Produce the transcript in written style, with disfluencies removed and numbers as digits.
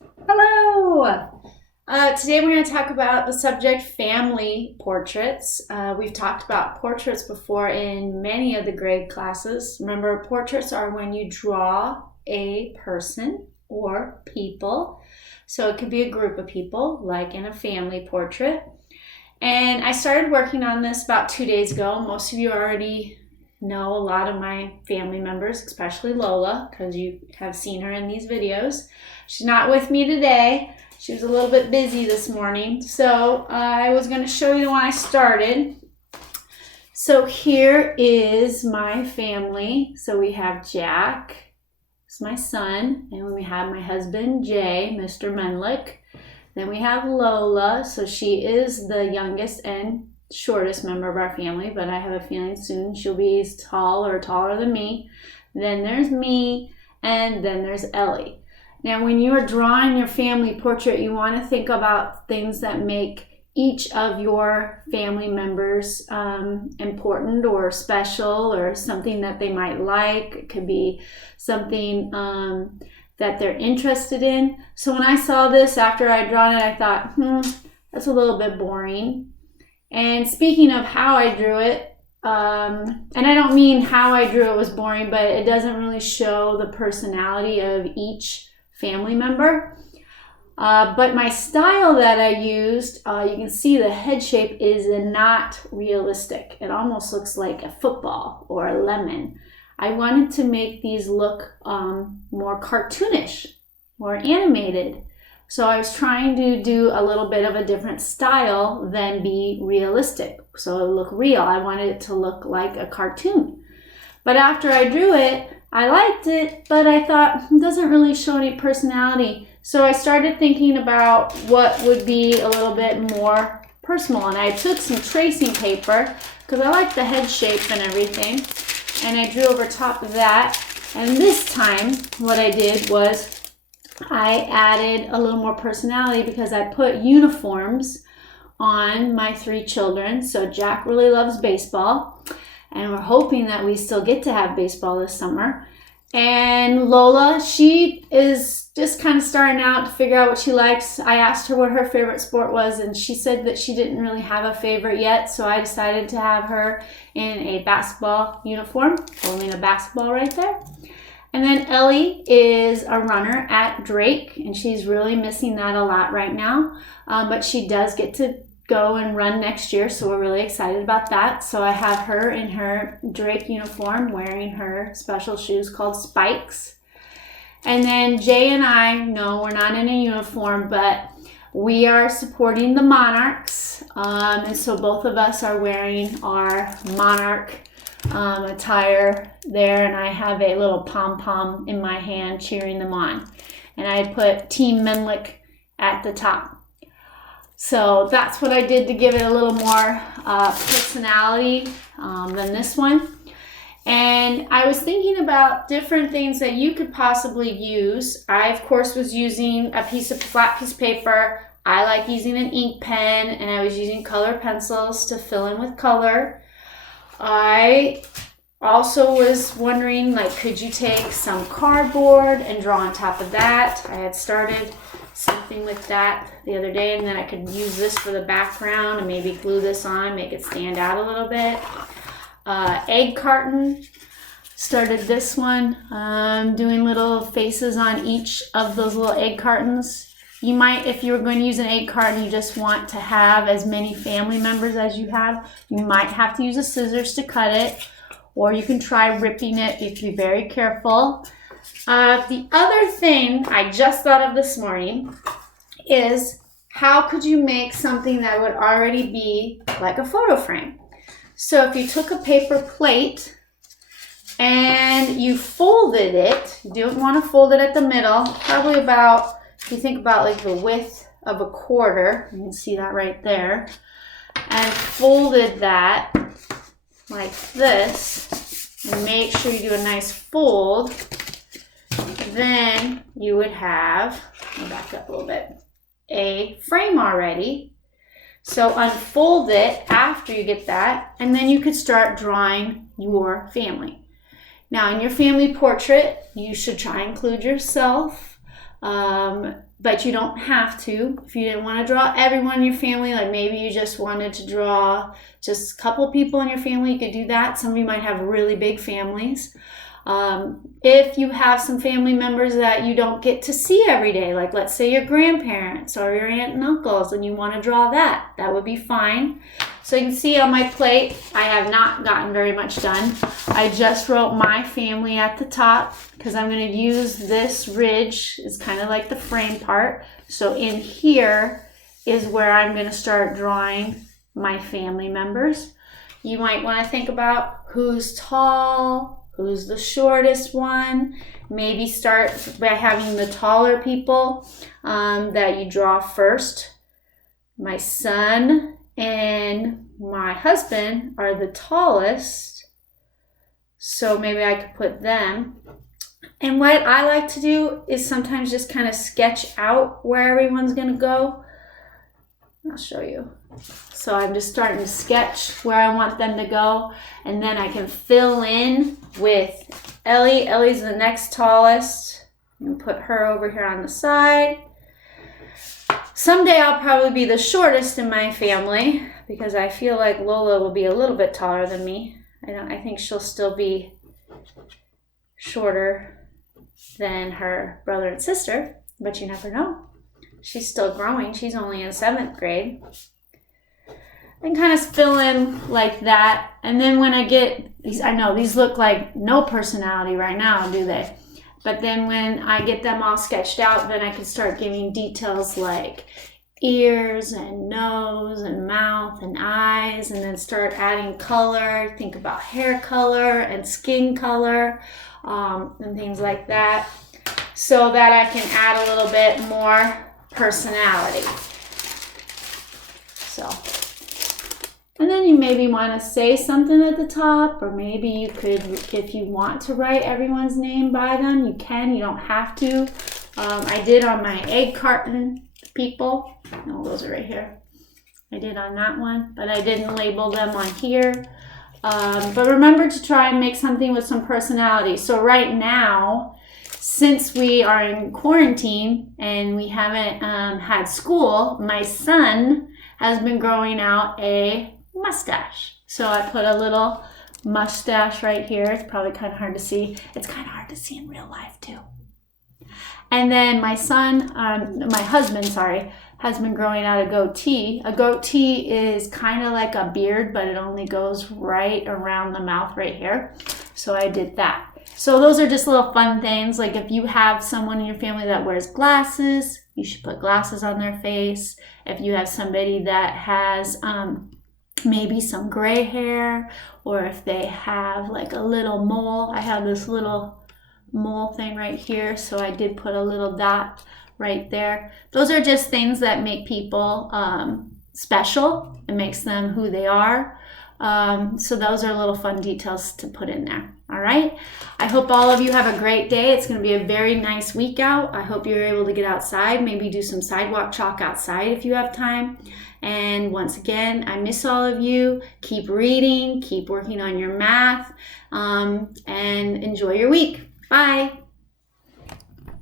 Hello! Today we're going to talk about the subject family portraits. We've talked about portraits before in many of the grade classes. Remember, portraits are when you draw a person or people. So it could be a group of people, like in a family portrait. And I started working on this about 2 days ago. Most of you already know a lot of my family members, especially Lola, because you have seen her in these videos. She's not with me today. She was a little bit busy this morning. So I was going to show you when I started. So here is my family. So we have Jack, it's my son, and we have my husband, Jay, Mr. Menlick. Then we have Lola, so she is the youngest and shortest member of our family, but I have a feeling soon she'll be as tall or taller than me. Then there's me, and then there's Ellie. Now, when you are drawing your family portrait, you want to think about things that make each of your family members important or special, or something that they might like. It could be something that they're interested in. So when I saw this after I'd drawn it, I thought, that's a little bit boring. And speaking of how I drew it, and I don't mean how I drew it was boring, but it doesn't really show the personality of each family member. But my style that I used, you can see the head shape is not realistic. It almost looks like a football or a lemon. I wanted to make these look more cartoonish, more animated. So I was trying to do a little bit of a different style than be realistic. So it would look real. I wanted it to look like a cartoon. But after I drew it, I liked it, but I thought it doesn't really show any personality. So I started thinking about what would be a little bit more personal. And I took some tracing paper because I like the head shape and everything. And I drew over top of that. And this time, what I did was I added a little more personality because I put uniforms on my 3 children. So Jack really loves baseball, and we're hoping that we still get to have baseball this summer. And Lola, she is just kind of starting out to figure out what she likes. I asked her what her favorite sport was, and she said that she didn't really have a favorite yet. So I decided to have her in a basketball uniform, holding a basketball right there. And then Ellie is a runner at Drake, and she's really missing that a lot right now. But she does get to go and run next year, so we're really excited about that. So I have her in her Drake uniform wearing her special shoes called Spikes. And then Jay and I, no, we're not in a uniform, but we are supporting the Monarchs. And so both of us are wearing our Monarch attire there, and I have a little pom-pom in my hand cheering them on. And I put Team Menlick at the top. So that's what I did to give it a little more personality than this one. And I was thinking about different things that you could possibly use. I, of course, was using a flat piece of paper. I like using an ink pen, and I was using color pencils to fill in with color. I also was wondering, could you take some cardboard and draw on top of that? I had started something with that the other day, and then I could use this for the background and maybe glue this on, make it stand out a little bit. Egg carton, started this one, doing little faces on each of those little egg cartons. You might, if you were going to use an egg carton, you just want to have as many family members as you have, you might have to use a scissors to cut it, or you can try ripping it. You have to be very careful. The other thing I just thought of this morning is, how could you make something that would already be like a photo frame? So if you took a paper plate and you folded it, you don't want to fold it at the middle, probably about, if you think about like the width of a quarter, you can see that right there, and folded that like this, and make sure you do a nice fold, then you would have, I'll back up a little bit, a frame already. So unfold it after you get that, and then you could start drawing your family. Now in your family portrait, you should try and include yourself. But you don't have to. If you didn't want to draw everyone in your family, like maybe you just wanted to draw just a couple people in your family, you could do that. Some of you might have really big families. If you have some family members that you don't get to see every day, like let's say your grandparents or your aunt and uncles, and you want to draw that would be fine. So you can see on my plate, I have not gotten very much done. I just wrote my family at the top because I'm going to use this ridge. It's kind of like the frame part. So in here is where I'm going to start drawing my family members. You might want to think about who's tall, who's the shortest one. Maybe start by having the taller people that you draw first. My son and my husband are the tallest, so maybe I could put them. And what I like to do is sometimes just kind of sketch out where everyone's going to go. I'll show you. So I'm just starting to sketch where I want them to go, and then I can fill in with Ellie. Ellie's the next tallest. I'm going to put her over here on the side. Someday I'll probably be the shortest in my family because I feel like Lola will be a little bit taller than me. I think she'll still be shorter than her brother and sister, but you never know. She's still growing. She's only in 7th grade. And kind of fill in like that. And then when I get these, I know these look like no personality right now, do they? But then when I get them all sketched out, then I can start giving details like ears and nose and mouth and eyes, and then start adding color. Think about hair color and skin color and things like that, so that I can add a little bit more personality. So, and then you maybe want to say something at the top, or maybe you could, if you want to write everyone's name by them, you can. You don't have to. I did on my egg carton people. No, those are right here. I did on that one, but I didn't label them on here. But remember to try and make something with some personality. So right now, since we are in quarantine and we haven't had school, my son has been growing out a mustache. So I put a little mustache right here. It's probably kind of hard to see. It's kind of hard to see in real life too. And then my husband, has been growing out a goatee. A goatee is kind of like a beard, but it only goes right around the mouth right here. So I did that. So those are just little fun things. Like if you have someone in your family that wears glasses, you should put glasses on their face. If you have somebody that has maybe some gray hair, or if they have like a little mole. I have this little mole thing right here, so I did put a little dot right there. Those are just things that make people special. It makes them who they are. So those are little fun details to put in there. All right. I hope all of you have a great day. It's going to be a very nice week out. I hope you're able to get outside, maybe do some sidewalk chalk outside if you have time. And once again, I miss all of you. Keep reading, keep working on your math, and enjoy your week. Bye.